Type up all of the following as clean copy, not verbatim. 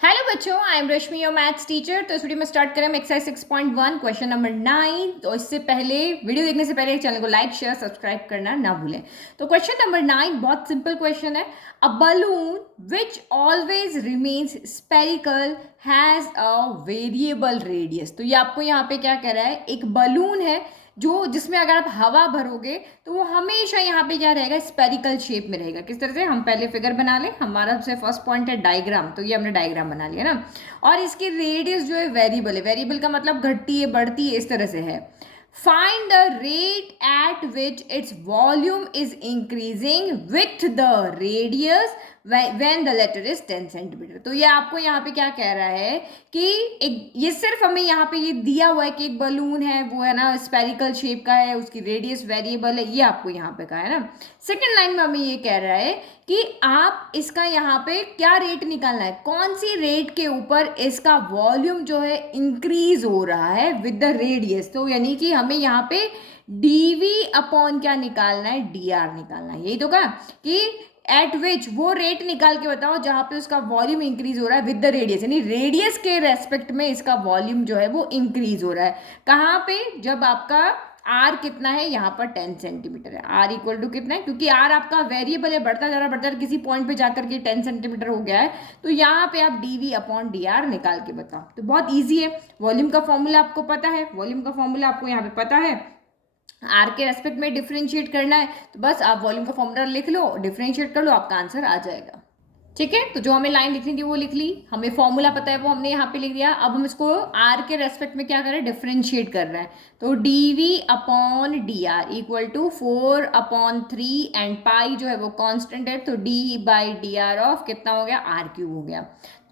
Hello बच्चों, I am Rashmi your maths teacher. तो इस वीडियो में स्टार्ट करें हम एक्सरसाइज 6.1 क्वेश्चन नंबर 9। तो इससे पहले वीडियो देखने से पहले चैनल को लाइक शेयर सब्सक्राइब करना ना भूलें। तो क्वेश्चन नंबर 9 बहुत सिंपल क्वेश्चन है। A balloon which always remains spherical has a variable radius. तो ये आपको यहाँ पे क्या कह रहा है, एक बलून है जो जिसमें अगर आप हवा भरोगे तो वो हमेशा यहाँ पे क्या रहेगा, स्पेरिकल शेप में रहेगा। किस तरह से, हम पहले फिगर बना लें। हमारा सबसे फर्स्ट पॉइंट है डायग्राम, तो ये हमने डायग्राम बना लिया ना। और इसकी रेडियस जो है वेरिएबल है, वेरिएबल का मतलब घटती है बढ़ती है, इस तरह से है। Find the rate at which its volume is increasing with the radius when the latter is 10 centimetre. तो ये आपको यहाँ पे क्या कह रहा है कि एक ये सिर्फ हमें यहाँ पे ये दिया हुआ है कि एक बलून है, वो है ना स्पेरिकल शेप का है, उसकी रेडियस वेरिएबल है, ये आपको यहाँ पे कहा है ना। सेकेंड लाइन में हमें ये कह रहा है कि आप इसका यहाँ पे क्या रेट निकालना है, कौन सी रेट के ऊपर इसका वॉल्यूम जो है इंक्रीज हो रहा है विद द रेडियस। तो यानी कि हमें यहाँ पे dv अपॉन क्या निकालना है, dr निकालना है। यही तो कहा कि एट विच, वो रेट निकाल के बताओ जहां पे उसका वॉल्यूम इंक्रीज हो रहा है विद द रेडियस, यानी रेडियस के रेस्पेक्ट में इसका वॉल्यूम जो है वो इंक्रीज हो रहा है। कहाँ पे, जब आपका आर कितना है, यहाँ पर 10 सेंटीमीटर है। आर इक्वल टू कितना है, क्योंकि आर आपका वेरिएबल है, बढ़ता जा रहा है, किसी पॉइंट पे जाकर के 10 सेंटीमीटर हो गया है। तो यहाँ पे आप d v upon d r निकाल के बताओ। तो बहुत ईजी है। वॉल्यूम का फॉर्मूला आपको पता है, वॉल्यूम का फॉर्मूला आपको यहाँ पे पता है। आर के रेस्पेक्ट में डिफरेंशिएट करना है, तो बस आप वॉल्यूम का फॉर्मूला लिख लो, डिफरेंशिएट कर लो, आपका आंसर आ जाएगा। ठीक है, तो जो हमें लाइन लिखनी थी वो लिख ली, हमें फॉर्मूला पता है वो हमने यहाँ पे लिख दिया। अब हम इसको आर के रेस्पेक्ट में क्या कर रहे हैं, डिफरेंशिएट कर रहे हैं। तो d v upon d r equal to 4/3 and pi जो है वो कांस्टेंट है, तो d by d r of कितना हो गया, आर क्यूब हो गया।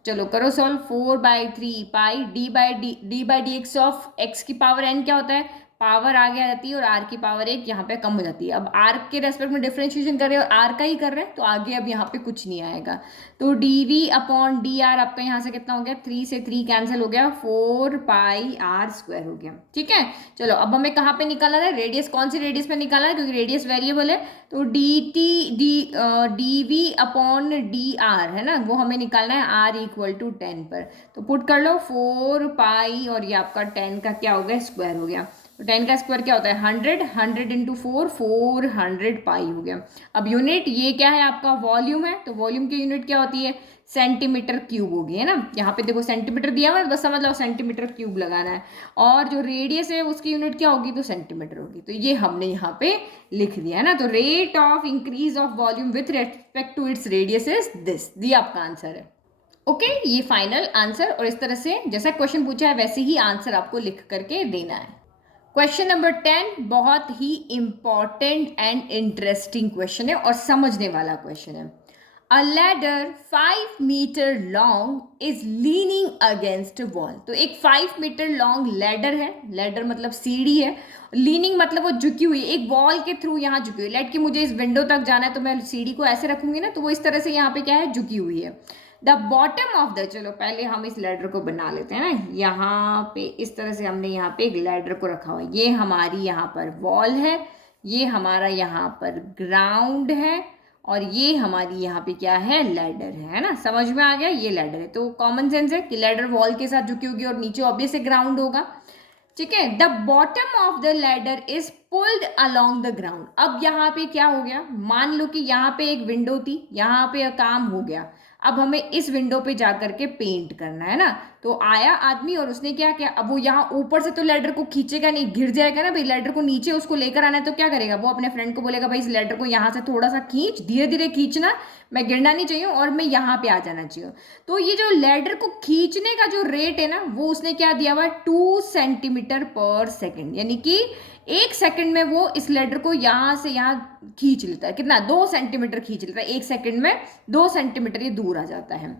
चलो करो solve. 4/3 pi d by d x of x की पावर एन क्या होता है, पावर आगे आ जाती है और आर की पावर एक यहाँ पे कम हो जाती है। अब आर के रेस्पेक्ट में डिफरेंशिएशन कर रहे हो, आर का ही कर रहे हैं, तो आगे अब यहाँ पे कुछ नहीं आएगा। तो d v upon d r आपका यहाँ से कितना हो गया, 3 से 3 कैंसिल हो गया, 4πr² हो गया। ठीक है, चलो अब हमें कहाँ पे निकाला है, रेडियस, कौन सी रेडियस पे निकाला है, क्योंकि रेडियस वेरिएबल है। तो d v upon d r है ना, वो हमें निकालना है आर इक्वल टू 10 पर। तो पुट कर लो 4π और ये आपका 10 का क्या हो गया, स्क्वायर हो गया। तो 10 का स्क्वायर क्या होता है, 100, 100 इंटू 4, 400 पाई हो गया। अब यूनिट ये क्या है, आपका वॉल्यूम है, तो वॉल्यूम की यूनिट क्या होती है, सेंटीमीटर क्यूब होगी, है ना। यहाँ पे देखो सेंटीमीटर दिया हुआ है, बस समझ लो सेंटीमीटर क्यूब लगाना है। और जो रेडियस है उसकी यूनिट क्या होगी, तो सेंटीमीटर होगी। तो ये हमने यहाँ पे लिख दिया है ना। तो rate of increase of volume with respect to its radius is this, दिया आपका आंसर है। ओके, ये फाइनल आंसर, और इस तरह से जैसा क्वेश्चन पूछा है वैसे ही आंसर आपको लिख करके देना है। क्वेश्चन नंबर 10 बहुत ही इंपॉर्टेंट एंड इंटरेस्टिंग क्वेश्चन है और समझने वाला क्वेश्चन है। A ladder 5 metre long is leaning against wall. तो एक 5 मीटर लॉन्ग लैडर है, लैडर मतलब सीढ़ी है, लीनिंग मतलब वो झुकी हुई है, एक वॉल के थ्रू यहाँ झुकी हुई है। लेट कि मुझे इस विंडो तक जाना है, तो मैं सीढ़ी को ऐसे रखूंगी ना, तो वो इस तरह से यहाँ पे क्या है, झुकी हुई है। द बॉटम ऑफ द, चलो पहले हम इस लैडर को बना लेते हैं ना। यहाँ पे इस तरह से हमने यहाँ पे एक लैडर को रखा हुआ है, ये हमारी यहाँ पर वॉल है, ये हमारा यहाँ पर ग्राउंड है, और ये हमारी यहाँ पे क्या है, लैडर है ना। समझ में आ गया, ये लैडर है। तो कॉमन सेंस है कि लैडर वॉल के साथ झुकी होगी और नीचे ऑब्वियस ग्राउंड होगा। ठीक है, the bottom of the ladder is pulled along the ground. अब यहाँ पे क्या हो गया, मान लो कि यहाँ पे एक विंडो थी, यहाँ पे काम हो गया। अब हमें इस विंडो पे जाकर के पेंट करना है ना। तो आया आदमी और उसने क्या किया, अब वो यहाँ ऊपर से तो लैडर को खींचेगा नहीं, गिर जाएगा ना भाई। लैडर को नीचे उसको लेकर आना है, तो क्या करेगा, वो अपने फ्रेंड को बोलेगा भाई इस लैडर को यहाँ से थोड़ा सा खींच, धीरे धीरे खींचना, मैं गिरना नहीं चाहिए और मैं यहाँ पे आ जाना चाहिए। तो ये जो लैडर को खींचने का जो रेट है ना, वो उसने क्या दिया हुआ है, 2 सेंटीमीटर पर सेकेंड, यानी कि 1 सेकंड में वो इस लेटर को यहां से यहां खींच लेता है। कितना, 2 सेंटीमीटर खींच लेता है 1 सेकंड में, 2 सेंटीमीटर ये दूर आ जाता है।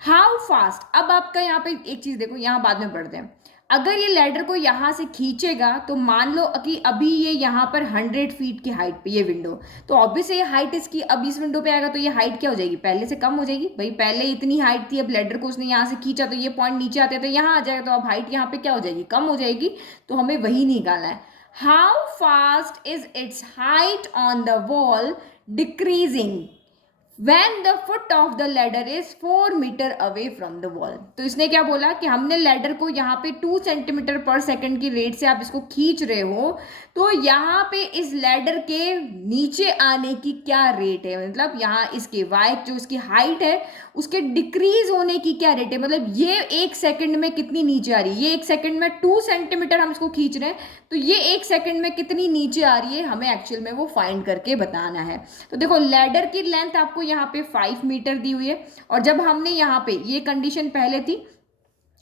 हाउ फास्ट, अब आपका यहाँ पे एक चीज देखो, यहाँ बाद में पढ़ते हैं। अगर ये लैडर को यहाँ से खींचेगा, तो मान लो कि अभी ये यहाँ पर 100 फीट की हाइट पे ये विंडो, तो ऑब्वियस ये हाइट इसकी, अब इस विंडो पे आएगा तो ये हाइट क्या हो जाएगी, पहले से कम हो जाएगी भाई। पहले इतनी हाइट थी, अब लैडर को उसने यहाँ से खींचा तो ये पॉइंट नीचे आते तो यहाँ आ जाएगा, तो अब हाइट यहाँ पे क्या हो जाएगी, कम हो जाएगी। तो हमें वही निकालना है। How fast is its height on the wall decreasing When the foot of the ladder is 4 metre away from the wall. तो इसने क्या बोला कि हमने लैडर को यहाँ पे 2 सेंटीमीटर पर सेकंड की रेट से आप इसको खींच रहे हो, तो यहाँ पे इस लैडर के नीचे आने की क्या रेट है, मतलब यहाँ इसके वाई जो इसकी हाइट है उसके डिक्रीज होने की क्या रेट है, मतलब ये 1 सेकंड में कितनी नीचे आ रही है। ये 1 सेकंड में 2 सेंटीमीटर हम इसको खींच रहे हैं, तो ये 1 सेकंड में कितनी नीचे आ रही है हमें एक्चुअल में वो फाइंड करके बताना है। तो देखो लैडर की लेंथ आपको यहाँ पे 5 मीटर दी हुई है, और जब हमने यहाँ पे ये कंडीशन पहले थी,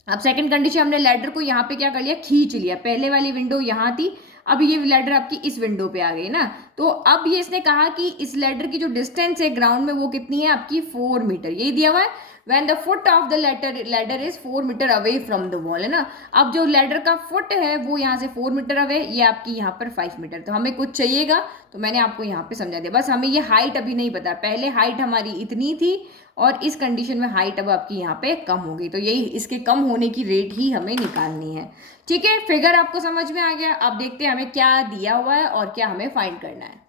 अब सेकंड कंडीशन हमने लैडर को यहाँ पे क्या कर लिया, खींच लिया। पहले वाली विंडो यहाँ थी, अब ये लैडर आपकी इस विंडो पे आ गई ना। तो अब ये इसने कहा कि इस लैडर की जो डिस्टेंस है ग्राउंड में वो कितनी है आपकी 4 मीटर, यही दिया हुआ है। When the foot of the ladder is 4 metre away from the wall, है ना। अब जो लैडर का फुट है वो यहाँ से 4 मीटर अवे, ये आपकी यहाँ पर 5 मीटर। तो हमें कुछ चाहिएगा, तो मैंने आपको यहाँ पे समझा दिया, बस हमें ये हाइट अभी नहीं पता। पहले हाइट हमारी इतनी थी और इस कंडीशन में हाइट अब आपकी यहाँ पे कम हो गई, तो यही इसके कम होने की रेट ही हमें निकालनी है। ठीक है, फिगर आपको समझ में आ गया। अब देखते हैं हमें क्या दिया हुआ है और क्या हमें फाइंड करना है।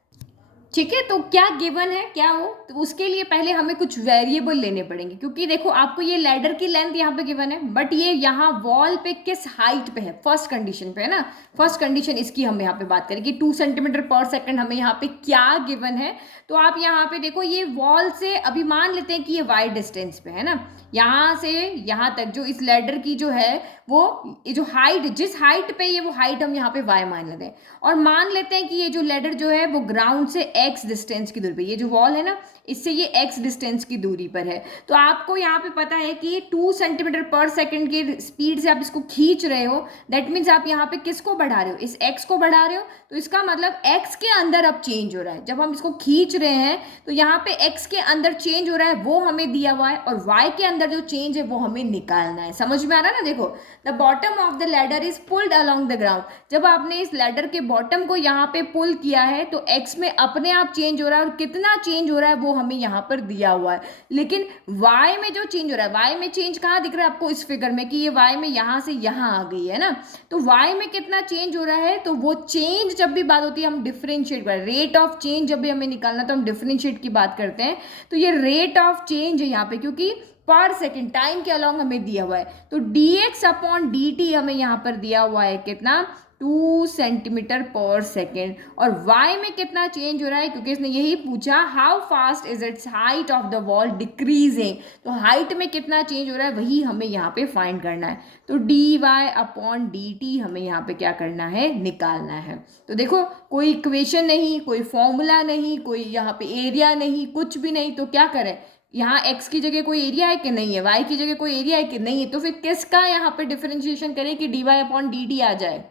ठीक है, तो क्या गिवन है क्या हो, तो उसके लिए पहले हमें कुछ वेरिएबल लेने पड़ेंगे, क्योंकि देखो आपको ये लैडर की लेंथ यहाँ पे गिवन है, बट ये यहाँ वॉल पे किस हाइट पे है, फर्स्ट कंडीशन पे है ना। फर्स्ट कंडीशन इसकी हम यहाँ पे बात करें कि 2 सेंटीमीटर पर सेकंड हमें यहाँ पे क्या गिवन है। तो आप यहाँ पे देखो ये वॉल से अभी मान लेते हैं कि ये वाई डिस्टेंस पे है ना, यहाँ से यहाँ तक जो इस लैडर की जो है वो ये जो हाइट, जिस हाइट पे ये वो हाइट हम यहाँ पे वाई मान लेते हैं, और मान लेते हैं कि ये जो लैडर जो है वो ग्राउंड से एक्स डिस्टेंस की दूरी पे, ये जो वॉल है ना इससे ये एक्स डिस्टेंस की दूरी पर है। तो आपको यहाँ पे पता है कि 2 सेंटीमीटर पर सेकंड की स्पीड से आप इसको खींच रहे हो, दैट मीन्स आप यहाँ पे किसको बढ़ा रहे हो, इस एक्स को बढ़ा रहे हो। तो इसका मतलब एक्स के अंदर अब चेंज हो रहा है, जब हम इसको खींच रहे हैं तो यहाँ पे एक्स के अंदर चेंज हो रहा है वो हमें दिया हुआ है, और वाई के अंदर जो चेंज है वो हमें निकालना है। समझ में आ रहा है ना। देखो the bottom of the ladder is pulled along the ground, जब आपने इस लैडर के बॉटम को यहाँ पे पुल किया है तो एक्स में अपने आप चेंज हो रहा है, और कितना चेंज हो रहा है वो हमें यहाँ पर दिया हुआ है। लेकिन वाई में जो चेंज हो रहा है, वाई में चेंज कहाँ दिख रहा है आपको, इस फिगर में, कि ये वाई में यहाँ से यहाँ आ गई है ना। तो वाई में कितना चेंज हो रहा है, तो वो चेंज जब भी बात होती है हम डिफरेंशिएट कर, रेट ऑफ चेंज जब भी हमें निकालना तो हम डिफरेंशिएट की बात करते हैं। तो ये रेट ऑफ चेंज है यहाँ पे, क्योंकि पर सेकेंड टाइम के अलॉन्ग हमें दिया हुआ है। तो dx अपॉन dt हमें यहाँ पर दिया हुआ है कितना, 2 सेंटीमीटर पर सेकेंड। और y में कितना चेंज हो रहा है, क्योंकि इसने यही पूछा how fast is its height of the wall decreasing, तो हाइट में कितना चेंज हो रहा है वही हमें यहाँ पे फाइंड करना है। तो dy अपॉन dt हमें यहाँ पे क्या करना है, निकालना है। तो देखो कोई इक्वेशन नहीं, कोई फॉर्मूला नहीं, कोई यहाँ पे एरिया नहीं, कुछ भी नहीं, तो क्या करें, यहाँ x की जगह कोई एरिया है कि नहीं है, y की जगह कोई एरिया है कि नहीं है, तो फिर किसका यहाँ पे डिफरेंशिएशन करें कि dy अपॉन dt आ जाए।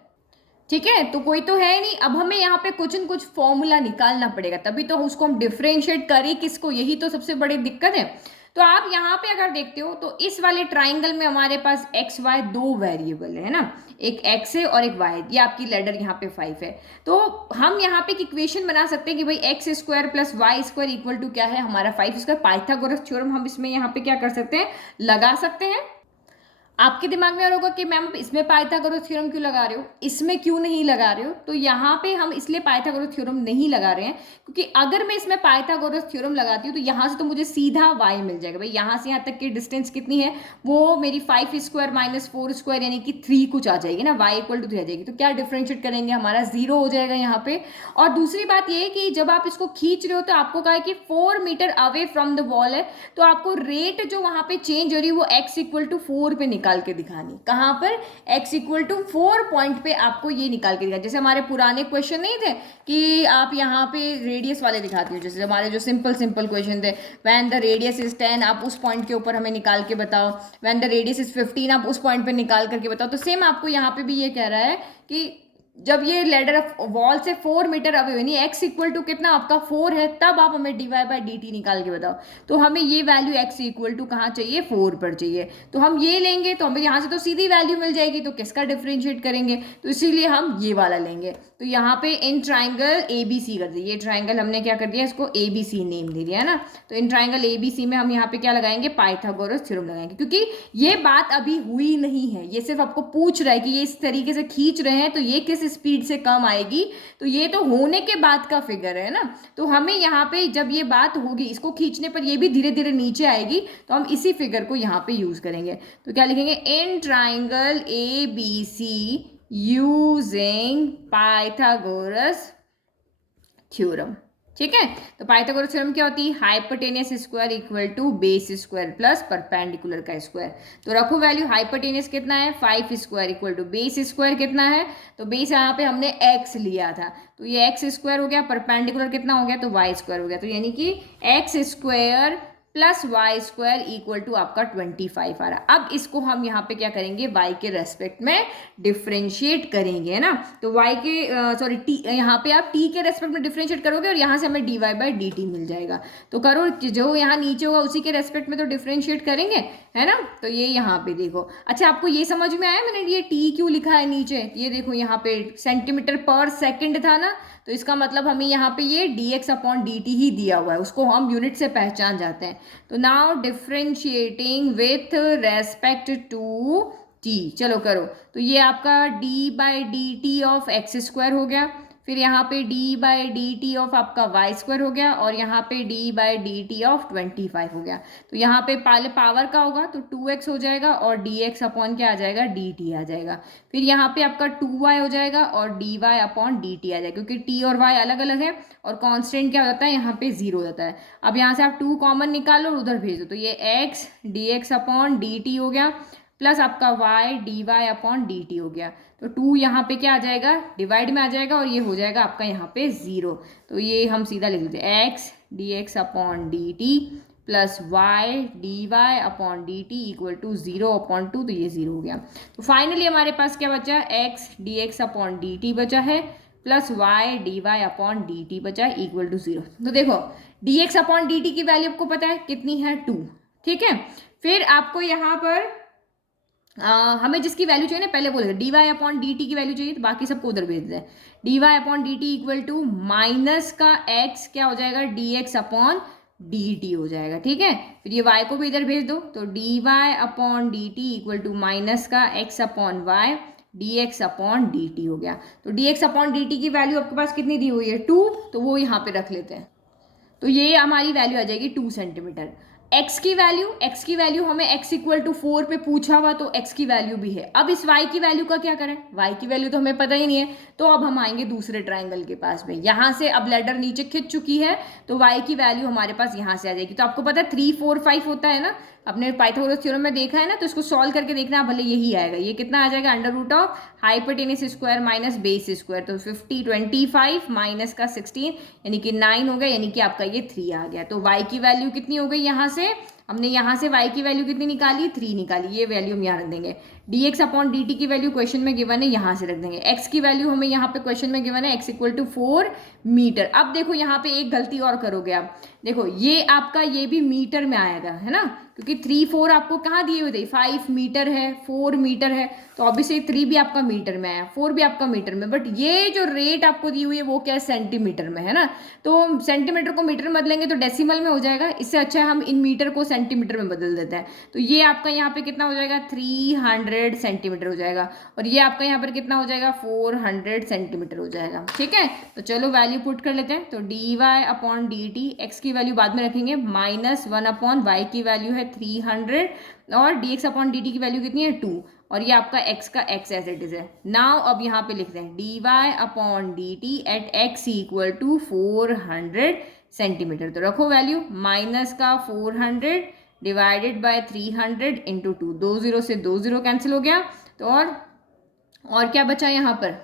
ठीक है, तो कोई तो है नहीं। अब हमें यहाँ पे कुछ न कुछ फॉर्मूला निकालना पड़ेगा, तभी तो उसको हम डिफरेंशिएट करें किसको, यही तो सबसे बड़ी दिक्कत है। तो आप यहाँ पे अगर देखते हो तो इस वाले ट्राइंगल में हमारे पास एक्स वाई 2 वेरिएबल है ना, एक एक्स है और एक वाई, ये आपकी लैडर यहाँ पे 5 है। तो हम यहाँ पे एक इक्वेशन बना सकते हैं कि भाई x square plus y square equal to क्या है, हमारा 5 स्क्वायर। पाइथागोरस थ्योरम हम इसमें यहाँ पे क्या कर सकते हैं, लगा सकते हैं। आपके दिमाग में आ रहा होगा कि मैम इसमें पाइथागोरस थ्योरम क्यों लगा रहे हो, इसमें क्यों नहीं लगा रहे हो। तो यहाँ पे हम इसलिए पाइथागोरस थ्योरम नहीं लगा रहे हैं क्योंकि अगर मैं इसमें पाइथागोरस थ्योरम लगाती हूँ तो यहाँ से तो मुझे सीधा y मिल जाएगा। भाई यहाँ से यहाँ तक की डिस्टेंस कितनी है, वो मेरी 5 स्क्वायर माइनस 4 स्क्वायर यानी कि 3 कुछ आ जाएगी ना, y इक्वल टू 3 आ जाएगी। तो क्या डिफ्रेंशिएट करेंगे, हमारा 0 हो जाएगा यहाँ पे। और दूसरी बात ये है कि जब आप इसको खींच रहे हो तो आपको कहा है कि 4 metre away from the wall है, तो आपको रेट जो वहाँ पे चेंज हो रही है वो x इक्वल टू 4 पे निकाल के दिखानी। कहाँ पर, x इक्वल टू 4 पॉइंट पे आपको ये निकाल के दिखाना। जैसे हमारे पुराने क्वेश्चन नहीं थे कि आप यहाँ पे रेडियस वाले दिखाती हो, जैसे हमारे जो सिंपल क्वेश्चन थे, व्हेन द रेडियस इज 10 आप उस पॉइंट के ऊपर हमें निकाल के बताओ, व्हेन द रेडियस इज 15 आप उस पॉइंट पे निकाल करके बताओ। तो सेम आपको यहाँ पे भी ये कह रहा है कि जब ये लैडर वॉल से 4 मीटर अवे यानी x इक्वल टू कितना आपका 4 है, तब आप हमें dy बाई dt निकाल के बताओ। तो हमें ये वैल्यू x इक्वल टू कहाँ चाहिए, 4 पर चाहिए। तो हम ये लेंगे तो हमें यहाँ से तो सीधी वैल्यू मिल जाएगी, तो किसका डिफरेंशिएट करेंगे, तो इसीलिए हम ये वाला लेंगे। तो यहाँ पे इन ट्राइंगल ABC कर दिए, ये ट्राइंगल हमने क्या कर दिया, इसको ABC नेम दे दिया है ना। तो इन ट्राइंगल ABC में हम यहाँ पे क्या लगाएंगे, पाइथागोरस थ्योरम लगाएंगे, क्योंकि ये बात अभी हुई नहीं है, ये सिर्फ आपको पूछ रहा है कि ये इस तरीके से खींच रहे हैं तो ये किस स्पीड से कम आएगी, तो ये तो होने के बाद का फिगर है ना, तो हमें यहाँ पे जब ये बात होगी, इसको खींचने पर ये भी धीरे धीरे नीचे आएगी, तो हम इसी फिगर को यहाँ पे यूज करेंगे। तो क्या लिखेंगे, in triangle ABC using Pythagoras theorem. ठीक है, तो पाइथागोरस थ्योरम क्या होती है, hypotenuse square equal to base square plus perpendicular का स्क्वायर। तो रखो वैल्यू, हाइपोटेनियस कितना है 5 square equal to base square कितना है, तो बेस यहाँ पे हमने x लिया था, तो ये x स्क्वायर हो गया, परपेंडिकुलर कितना हो गया, तो y स्क्वायर हो गया, तो यानी कि x square plus y square equal to आपका 25 आ रहा। अब इसको हम यहाँ पे क्या करेंगे, y के रेस्पेक्ट में डिफ्रेंशिएट करेंगे, है ना। तो y के सॉरी t, यहाँ पे आप t के रेस्पेक्ट में डिफ्रेंशिएट करोगे और यहाँ से हमें dy बाई dt मिल जाएगा। तो करो, जो यहाँ नीचे होगा उसी के रेस्पेक्ट में तो डिफ्रेंशिएट करेंगे, है ना। तो ये यहाँ पे देखो, अच्छा आपको ये समझ में आया मैंने ये t क्यों लिखा है नीचे, ये देखो यहाँ पे सेंटीमीटर पर सेकेंड था ना, तो इसका मतलब हमें यहाँ पे ये dx अपॉन dt ही दिया हुआ है, उसको हम यूनिट से पहचान जाते हैं। तो now differentiating with respect to t, चलो करो, तो ये आपका d by d t of x square हो गया, फिर यहाँ पे d by d t of आपका वाई स्क्वायर हो गया, और यहाँ पे d by d t of 25 हो गया। तो यहाँ पे पहले पावर का होगा तो 2x हो जाएगा और dx अपॉन क्या आ जाएगा, dt आ जाएगा। फिर यहाँ पे आपका 2y हो जाएगा और dy अपॉन dt आ जाएगा, क्योंकि t और y अलग अलग है और कांस्टेंट क्या हो जाता है यहाँ पे 0 हो जाता है। अब यहाँ से आप 2 कॉमन निकालो और उधर भेज दो, तो ये x dx अपॉन dt हो गया, प्लस आपका y dy अपॉन dt हो गया। तो 2 यहाँ पे क्या आ जाएगा, डिवाइड में आ जाएगा, और ये हो जाएगा आपका यहाँ पे 0। तो ये हम सीधा लिख देते हैं x dx upon dt plus y dy upon dt equal to 0 upon 2, तो ये 0 हो गया। तो फाइनली हमारे पास क्या बचा, x dx अपॉन dt बचा है, plus y dy upon dt बचा है इक्वल टू 0। तो देखो dx अपॉन dt की वैल्यू आपको पता है कितनी है, 2। ठीक है, फिर आपको यहाँ पर हमें जिसकी वैल्यू चाहिए ना, पहले बोलेगा d y upon d t की वैल्यू चाहिए, तो बाकी सबको उधर भेज दें। D y upon d t equal to minus का एक्स क्या हो जाएगा, d x upon d t हो जाएगा। ठीक है, फिर ये y को भी इधर भेज दो, तो d y upon d t equal to minus का x upon y d x upon d t हो गया। तो d x upon d t की वैल्यू आपके पास कितनी दी हुई है, 2, तो वो यहाँ पे रख लेते हैं। तो ये हमारी वैल्यू आ जाएगी 2 सेंटीमीटर। x की वैल्यू हमें x इक्वल टू 4 पे पूछा हुआ, तो x की वैल्यू भी है। अब इस y की वैल्यू का क्या करें, y की वैल्यू तो हमें पता ही नहीं है, तो अब हम आएंगे दूसरे ट्राइंगल के पास में। यहाँ से अब लेडर नीचे खिंच चुकी है, तो y की वैल्यू हमारे पास यहाँ से आ जाएगी। तो आपको पता है 3 4 5 होता है ना, अपने पाइथागोरस थ्योरम में देखा है ना, तो इसको सॉल्व करके देखना, भले यही आएगा। ये कितना आ जाएगा, under root of hypotenuse square minus base square, तो 50 25 माइनस का 16 यानी कि 9 हो गया, यानी कि आपका ये 3 आ गया। तो y की वैल्यू कितनी हो गई, यहाँ से हमने यहाँ से y की वैल्यू कितनी निकाली, 3 निकाली, ये वैल्यू हम यहाँ रख देंगे। dx अपॉन dt की वैल्यू क्वेश्चन में गिवन है, यहाँ से रख देंगे। x की वैल्यू हमें यहाँ पे क्वेश्चन में गिवन है, x इक्वल टू 4 मीटर। अब देखो यहाँ पे एक गलती और करोगे आप, देखो ये आपका ये भी मीटर में आएगा, है ना, क्योंकि 3 4 आपको कहाँ दिए हुए थे, 5 मीटर है, 4 मीटर है, तो ऑब्वियसली 3 भी आपका मीटर में आया, 4 भी आपका मीटर में, बट ये जो रेट आपको दी हुई है वो क्या है, सेंटीमीटर में, है ना। तो सेंटीमीटर को मीटर में बदलेंगे तो डेसिमल में हो जाएगा, इससे अच्छा है हम इन मीटर को सेंटीमीटर में बदल देते हैं। तो ये आपका यहाँ पे कितना हो जाएगा, 300 सेंटीमीटर हो जाएगा, और ये आपका यहाँ पर कितना हो जाएगा, 400 सेंटीमीटर हो जाएगा। ठीक है, तो चलो वैल्यू पुट कर लेते हैं। तो d y upon d t, x की वैल्यू बाद में रखेंगे, माइनस 1 अपॉन वाई की वैल्यू है 300, और d x upon d t की वैल्यू कितनी है, 2, और ये आपका x का x एज इट इज है। नाउ अब यहाँ पे लिखते हैं d y upon d t at x equal to 400 centimetre. तो रखो वैल्यू, माइनस का 400 डिवाइडेड बाय 300 इंटू 2, 2 0 से 2 0 कैंसिल हो गया। तो और क्या बचा यहाँ पर,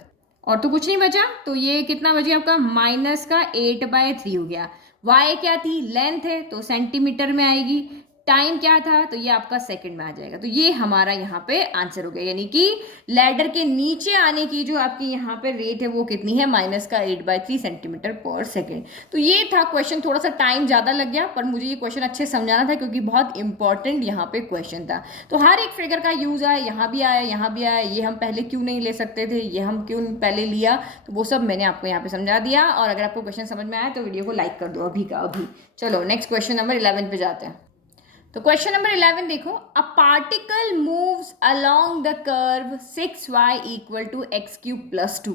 और तो कुछ नहीं बचा, तो ये कितना बचा आपका, माइनस का 8/3 हो गया। y क्या थी, लेंथ है, तो सेंटीमीटर में आएगी। टाइम क्या था, तो ये आपका सेकंड में आ जाएगा। तो ये हमारा यहाँ पे आंसर हो गया, यानी कि लैडर के नीचे आने की जो आपकी यहाँ पे रेट है वो कितनी है, माइनस का 8/3 सेंटीमीटर पर सेकेंड। तो ये था क्वेश्चन, थोड़ा सा टाइम ज़्यादा लग गया, पर मुझे ये क्वेश्चन अच्छे समझाना था क्योंकि बहुत इंपॉर्टेंट यहाँ पे क्वेश्चन था। तो हर एक फिगर का यूज़ आया, यहाँ भी आया, यहाँ भी आया, ये हम पहले क्यों नहीं ले सकते थे, ये हम क्यों पहले लिया, तो वो सब मैंने आपको यहाँ पे समझा दिया। और अगर आपको क्वेश्चन समझ में आया तो वीडियो को लाइक कर दो अभी का अभी। चलो नेक्स्ट क्वेश्चन नंबर 11 पे जाते हैं। तो क्वेश्चन नंबर 11 देखो, a particle moves along the curve 6y equal to x cube plus 2।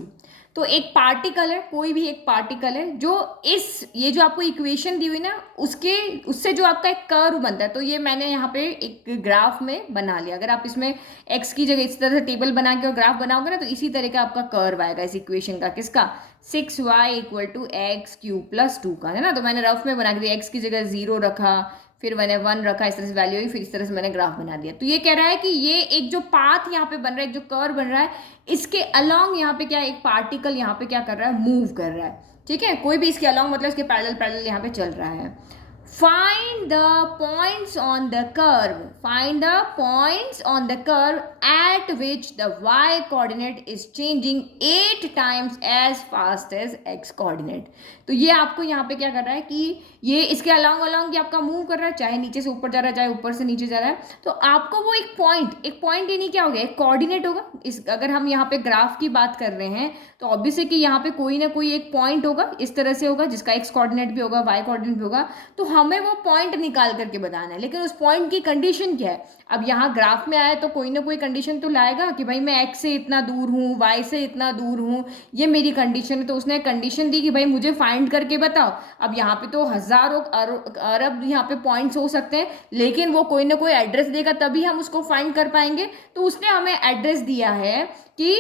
तो एक पार्टिकल है, कोई भी एक पार्टिकल है जो ये जो आपको इक्वेशन दी हुई ना उससे जो आपका एक कर्व बनता है, तो ये मैंने यहाँ पे एक ग्राफ में बना लिया। अगर आप इसमें x की जगह इस तरह से टेबल बना के और ग्राफ बनाओगे ना, तो इसी तरह का आपका कर्व आएगा इस इक्वेशन का। किसका? 6y equal to x cube plus 2 का, है ना। तो मैंने रफ में बना के दिया, x की जगह 0 रखा, फिर मैंने 1 रखा, इस तरह से वैल्यू हुई, फिर इस तरह से मैंने ग्राफ बना दिया। तो ये कह रहा है कि ये एक जो पाथ यहाँ पे बन रहा है, एक जो कर्व बन रहा है, इसके अलोंग यहाँ पे क्या एक पार्टिकल यहाँ पे क्या कर रहा है, मूव कर रहा है। ठीक है, कोई भी इसके अलोंग मतलब इसके पैरेलल पैरेलल यहाँ पे चल रहा है। Find the points on the curve. Find the points on the curve at which the y coordinate is changing 8 times as fast as x coordinate. तो ये आपको यहाँ पे क्या कर रहा है कि ये इसके अलोंग अलोंग ये आपका मूव कर रहा है, चाहे नीचे से ऊपर जा रहा है, चाहे ऊपर से नीचे जा रहा है। तो आपको वो एक पॉइंट यानी क्या हो गया, एक कोऑर्डिनेट होगा। अगर हम यहाँ पे ग्राफ की बात कर रहे हैं तो ऑब्वियसली कि यहाँ पे कोई ना कोई एक पॉइंट होगा, इस तरह से होगा, जिसका एक्स कोऑर्डिनेट भी होगा, वाई कोऑर्डिनेट भी होगा। तो हमें वो पॉइंट निकाल करके बताना है, लेकिन उस पॉइंट की कंडीशन क्या है। अब यहाँ ग्राफ में आया तो कोई ना कोई कंडीशन तो लाएगा कि भाई मैं एक्स से इतना दूर हूँ, वाई से इतना दूर हूँ, ये मेरी कंडीशन है। तो उसने कंडीशन दी कि भाई मुझे फाइंड करके बताओ। अब यहाँ पे तो हजारों अरब यहाँ पे पॉइंट्स हो सकते हैं, लेकिन वो कोई ना कोई एड्रेस देगा तभी हम उसको फाइंड कर पाएंगे। तो उसने हमें एड्रेस दिया है कि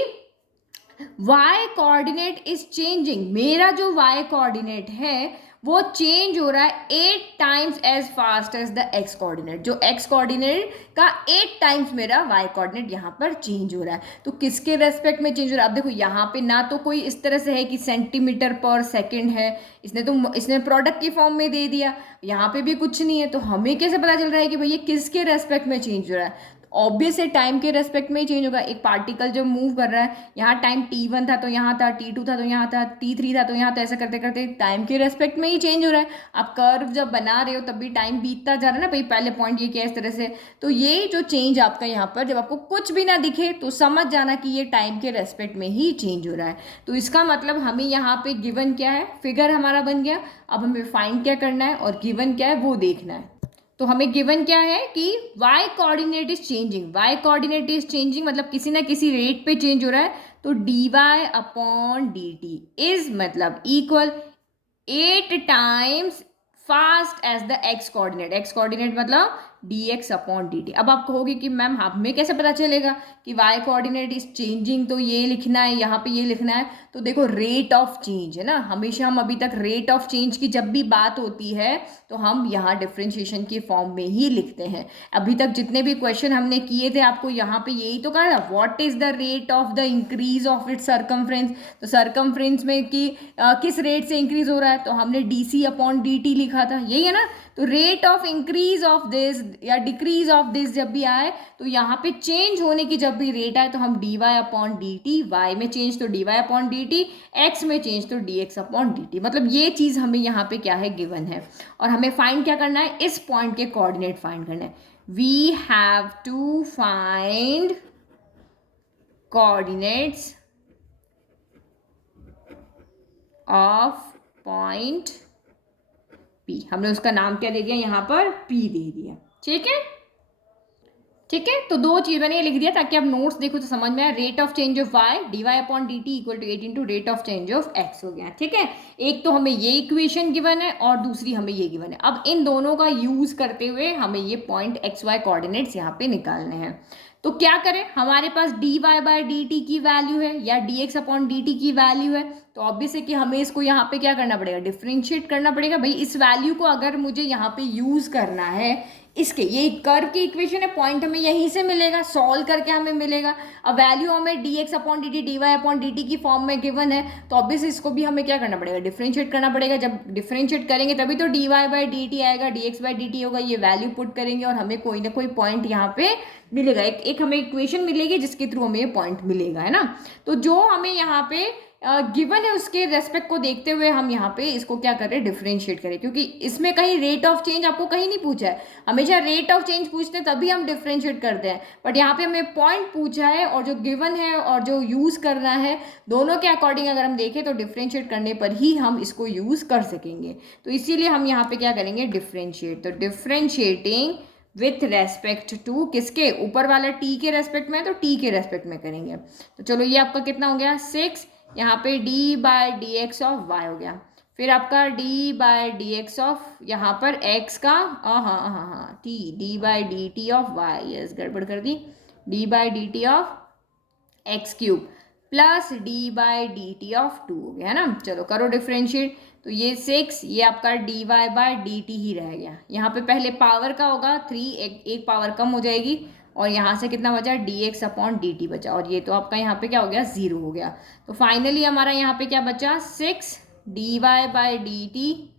y कोऑर्डिनेट इज चेंजिंग। मेरा जो y कोऑर्डिनेट है वो चेंज हो रहा है 8 times as fast as the x coordinate. जो x कोऑर्डिनेट का 8 टाइम्स मेरा y कोऑर्डिनेट यहाँ पर चेंज हो रहा है। तो किसके रेस्पेक्ट में चेंज हो रहा है? अब देखो यहाँ पे ना तो कोई इस तरह से है कि सेंटीमीटर पर सेकंड है, इसने प्रोडक्ट की फॉर्म में दे दिया। यहाँ पे भी कुछ नहीं है, तो हमें कैसे पता चल रहा है कि भाई ये किसके रेस्पेक्ट में चेंज हो रहा है? ऑब्वियस है टाइम के रेस्पेक्ट में ही चेंज होगा। एक पार्टिकल जब मूव कर रहा है, यहाँ टाइम t1 था तो यहाँ था, t2 था तो यहाँ था, t3 था तो यहाँ था, ऐसा करते करते टाइम के रेस्पेक्ट में ही चेंज हो रहा है। आप कर्व जब बना रहे हो तब भी टाइम बीतता जा रहा है ना भाई, पहले पॉइंट ये किया इस तरह से। तो ये जो चेंज आपका यहाँ पर जब आपको कुछ भी ना दिखे तो समझ जाना कि ये टाइम के रेस्पेक्ट में ही चेंज हो रहा है। तो इसका मतलब हमें यहाँ पे गिवन क्या है, फिगर हमारा बन गया। अब हमें फाइंड क्या करना है और गिवन क्या है वो देखना है। तो हमें गिवन क्या है कि y coordinate is changing. y coordinate is changing मतलब किसी ना किसी रेट पे चेंज हो रहा है। तो dy अपॉन dt इज मतलब equal 8 times fast as the x coordinate. x coordinate मतलब dx अपॉन dt। अब आप कहोगे कि मैम हमें कैसे पता चलेगा कि y कोऑर्डिनेट इज चेंजिंग, तो ये लिखना है, यहाँ पे ये लिखना है। तो देखो रेट ऑफ चेंज है ना, हमेशा हम अभी तक रेट ऑफ चेंज की जब भी बात होती है तो हम यहाँ डिफरेंशिएशन की फॉर्म में ही लिखते हैं। अभी तक जितने भी क्वेश्चन हमने किए थे आपको यहाँ पे यही तो कहा था, what is the rate of the increase of its circumference. तो सर्कमफ्रेंस में कि किस रेट से इंक्रीज हो रहा है, तो हमने डी अपॉन डी लिखा था, यही है ना। तो rate of increase of this या डिक्रीज ऑफ दिस जब भी आए, तो यहाँ पे चेंज होने की जब भी रेट आए तो हम d y upon d t, y में चेंज तो d y upon d t, x में चेंज तो d x upon d t. मतलब ये चीज़ हमें यहाँ पे क्या है, गिवन है। और हमें फाइंड क्या करना है, इस पॉइंट के कोऑर्डिनेट फाइंड करना है। We have to find coordinates of point P। हमने उसका नाम क्या दे दिया यहाँ पर, P दे दिया। ठीक है, ठीक है। तो दो चीज मैंने ये लिख दिया ताकि आप नोट्स देखो तो समझ में आए। Rate of change of y dy upon dt equal to 8 into rate of change of x हो गया। ठीक है, एक तो हमें ये इक्वेशन गिवन है और दूसरी हमें ये गिवन है। अब इन दोनों का यूज करते हुए हमें ये पॉइंट xy कोऑर्डिनेट्स यहाँ पे निकालने हैं। तो क्या करें, हमारे पास dy बाय dt की वैल्यू है या dx अपॉन dt की वैल्यू है। तो ऑब्वियस है कि हमें इसको यहाँ पे क्या करना पड़ेगा, डिफरेंशिएट करना पड़ेगा। भाई इस वैल्यू को अगर मुझे यहाँ पे यूज करना है, इसके ये कर्व की इक्वेशन है, पॉइंट हमें यहीं से मिलेगा, सॉल्व करके हमें मिलेगा। अब वैल्यू हमें dx upon dt dy upon dt की फॉर्म में गिवन है, तो ऑब्वियस इसको भी हमें क्या करना पड़ेगा, डिफरेंशिएट करना पड़ेगा। जब डिफरेंशिएट करेंगे तभी तो dy बाय dt आएगा, dx बाय dt होगा। ये वैल्यू पुट करेंगे और हमें कोई ना कोई पॉइंट यहाँ पे मिलेगा, एक हमें इक्वेशन मिलेगी जिसके थ्रू हमें ये पॉइंट मिलेगा, है ना। तो जो हमें यहाँ पे गिवन है उसके रेस्पेक्ट को देखते हुए हम यहाँ पे इसको क्या कर रहे हैं, डिफरेंशिएट करें। क्योंकि इसमें कहीं रेट ऑफ चेंज आपको कहीं नहीं पूछा है, हमेशा रेट ऑफ चेंज पूछते हैं तभी हम डिफरेंशिएट करते हैं। बट यहाँ पे हमें पॉइंट पूछा है और जो गिवन है और जो यूज़ करना है, दोनों के अकॉर्डिंग अगर हम देखें तो डिफरेंशिएट करने पर ही हम इसको यूज़ कर सकेंगे। तो इसीलिए हम यहाँ पे क्या करेंगे, डिफरेंशिएट। तो डिफरेंशिएटिंग विथ रेस्पेक्ट टू किसके, ऊपर वाला t के रेस्पेक्ट में है तो t के रेस्पेक्ट में करेंगे। तो चलो ये आपका कितना हो गया 6, यहाँ पे d by d x of y हो गया, फिर आपका d by d x of यहाँ पर x का हाँ t d by d t of y, yes गड़बड़ कर दी, d by d t of x cube plus d by d t of 2 हो गया है ना। चलो करो डिफ्रेंशिएट, तो ये 6, ये आपका d y by d t ही रह गया। यहाँ पे पहले पावर का होगा 3, एक पावर कम हो जाएगी, और यहाँ से कितना बचा D x upon d T बचा, और ये तो आपका यहाँ पे क्या हो गया 0 हो गया। तो फाइनली हमारा यहाँ पे क्या बचा 6 d y by d t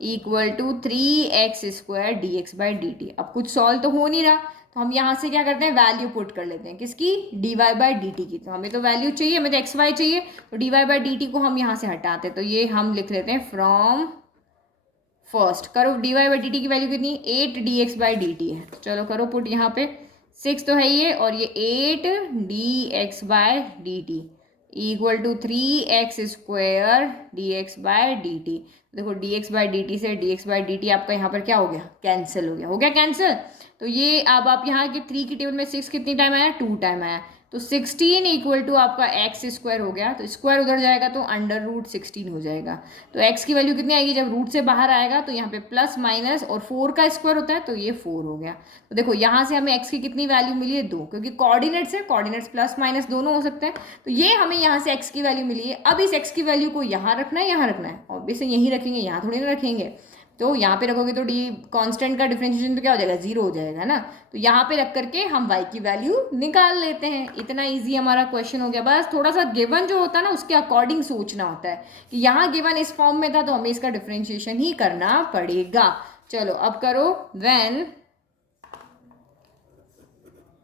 equal to 3x square d x by d t. अब कुछ सॉल्व तो हो नहीं रहा, तो हम यहाँ से क्या करते हैं वैल्यू पुट कर लेते हैं किसकी, d y by d t की। तो हमें तो वैल्यू चाहिए, हमें तो एक्स वाई चाहिए, तो d y by d t को हम यहाँ से हटाते हैं, तो ये हम लिख लेते हैं फ्रॉम फर्स्ट। करो d y by d t की वैल्यू कितनी 8 d x by d t है, चलो करो पुट यहाँ पे 6 तो है ये, और ये 8 d x by d t equal to 3x square d x by d t. देखो d x by d t से d x by d t आपका यहाँ पर क्या हो गया कैंसिल हो गया कैंसिल। तो ये अब आप यहाँ के 3 की टेबल में 6 कितनी टाइम आया 2 टाइम आया, तो 16 इक्वल टू आपका एक्स स्क्वायर हो गया, तो स्क्वायर उधर जाएगा तो अंडर रूट 16 हो जाएगा। तो एक्स की वैल्यू कितनी आएगी, जब रूट से बाहर आएगा तो यहाँ पे प्लस माइनस और 4 का स्क्वायर होता है तो ये 4 हो गया। तो देखो यहाँ से हमें एक्स की कितनी वैल्यू मिली है 2, क्योंकि कोऑर्डिनेट्स है, कोऑर्डिनेट्स प्लस माइनस दोनों हो सकते हैं, तो ये हमें यहाँ से एक्स की वैल्यू मिली है। अब इस एक्स की वैल्यू को यहाँ रखना है, यहाँ रखना है, ऑब्वियसली यहीं रखेंगे, यहाँ थोड़ी ना रखेंगे। तो यहाँ पे रखोगे तो डी कांस्टेंट का डिफरेंशिएशन तो क्या हो जाएगा 0 हो जाएगा ना। तो यहाँ पे रख करके हम y की वैल्यू निकाल लेते हैं। इतना इजी हमारा क्वेश्चन हो गया। बस थोड़ा सा गिवन जो होता है ना उसके अकॉर्डिंग सोचना होता है कि यहाँ गिवन इस फॉर्म में था तो हमें इसका डिफरेंशिएशन ही करना पड़ेगा। चलो अब करो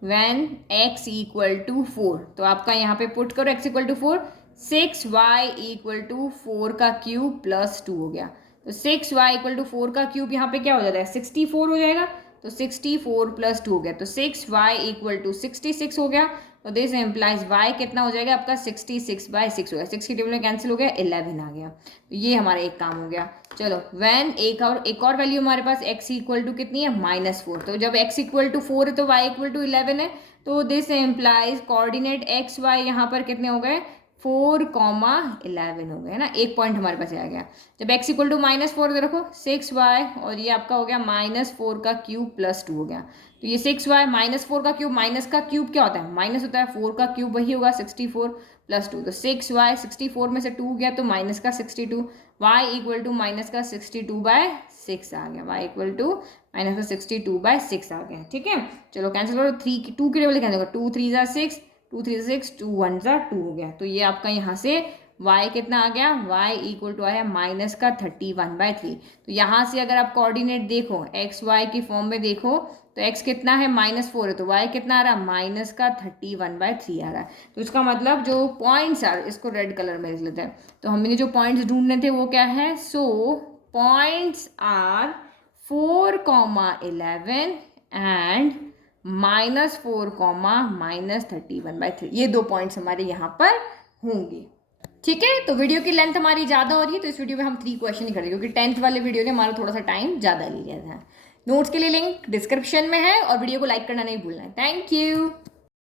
when x इक्वल टू 4, तो आपका यहाँ पे पुट करो x equal to 4, 6y equal to 4 का क्यूब प्लस 2 हो गया। तो 6y इक्वल टू 4 का क्यूब यहाँ पे क्या हो जाता है 64 हो जाएगा, तो 64 प्लस 2 हो गया, तो 6y इक्वल टू 66 हो गया। तो दिस एम्प्लाइज y कितना हो जाएगा आपका 66/6 हो गया, 6 की टेबल में कैंसिल हो गया, 11 आ गया। तो ये हमारा एक काम हो गया। चलो व्हेन एक और वैल्यू हमारे पास x इक्वल टू कितनी है -4, तो जब x इक्वल टू 4 है तो y इक्वल टू 11 है, तो this implies coordinate x y यहाँ पर कितने हो गए 4,11 हो गए ना। एक पॉइंट हमारे पास आ गया। जब x इक्वल टू -4 तो रखो 6y और ये आपका हो गया -4 का क्यूब प्लस 2 हो गया। तो ये 6y -4 का क्यूब, माइनस का क्यूब क्या होता है माइनस होता है, 4 का क्यूब वही होगा 64 प्लस 2, तो 6y 64 में से 2 गया तो माइनस का 62, y इक्वल टू माइनस का 62/6 आ गया, y इक्वल टू माइनस का 62/6 आ गया। ठीक है, चलो कैंसिल करो, 2 के टेबल कैंसिल करो, 2 3 ज़ा 6, 2 3 6, 2 1 ज़ा 2 हो गया। तो ये आपका यहाँ से y कितना आ गया, y इक्वल टू आया माइनस का 31/3। तो यहाँ से अगर आप कोऑर्डिनेट देखो x y की फॉर्म में देखो तो x कितना है -4 है, तो y कितना आ रहा है माइनस का 31/3 आ रहा है। तो इसका मतलब जो पॉइंट्स आ, इसको रेड कलर में लिख लेते हैं। तो हमने जो पॉइंट्स ढूंढने थे वो क्या है, सो पॉइंट्स आर 4,11 एंड -4, -31/3, ये 2 पॉइंट्स हमारे यहाँ पर होंगे। ठीक है, तो वीडियो की लेंथ हमारी ज़्यादा हो रही है तो इस वीडियो में हम 3 क्वेश्चन ही करेंगे, क्योंकि 10th वाले वीडियो ने हमारा थोड़ा सा टाइम ज़्यादा ले लिया था। नोट्स के लिए लिंक डिस्क्रिप्शन में है और वीडियो को लाइक करना नहीं भूलना है। Thank you.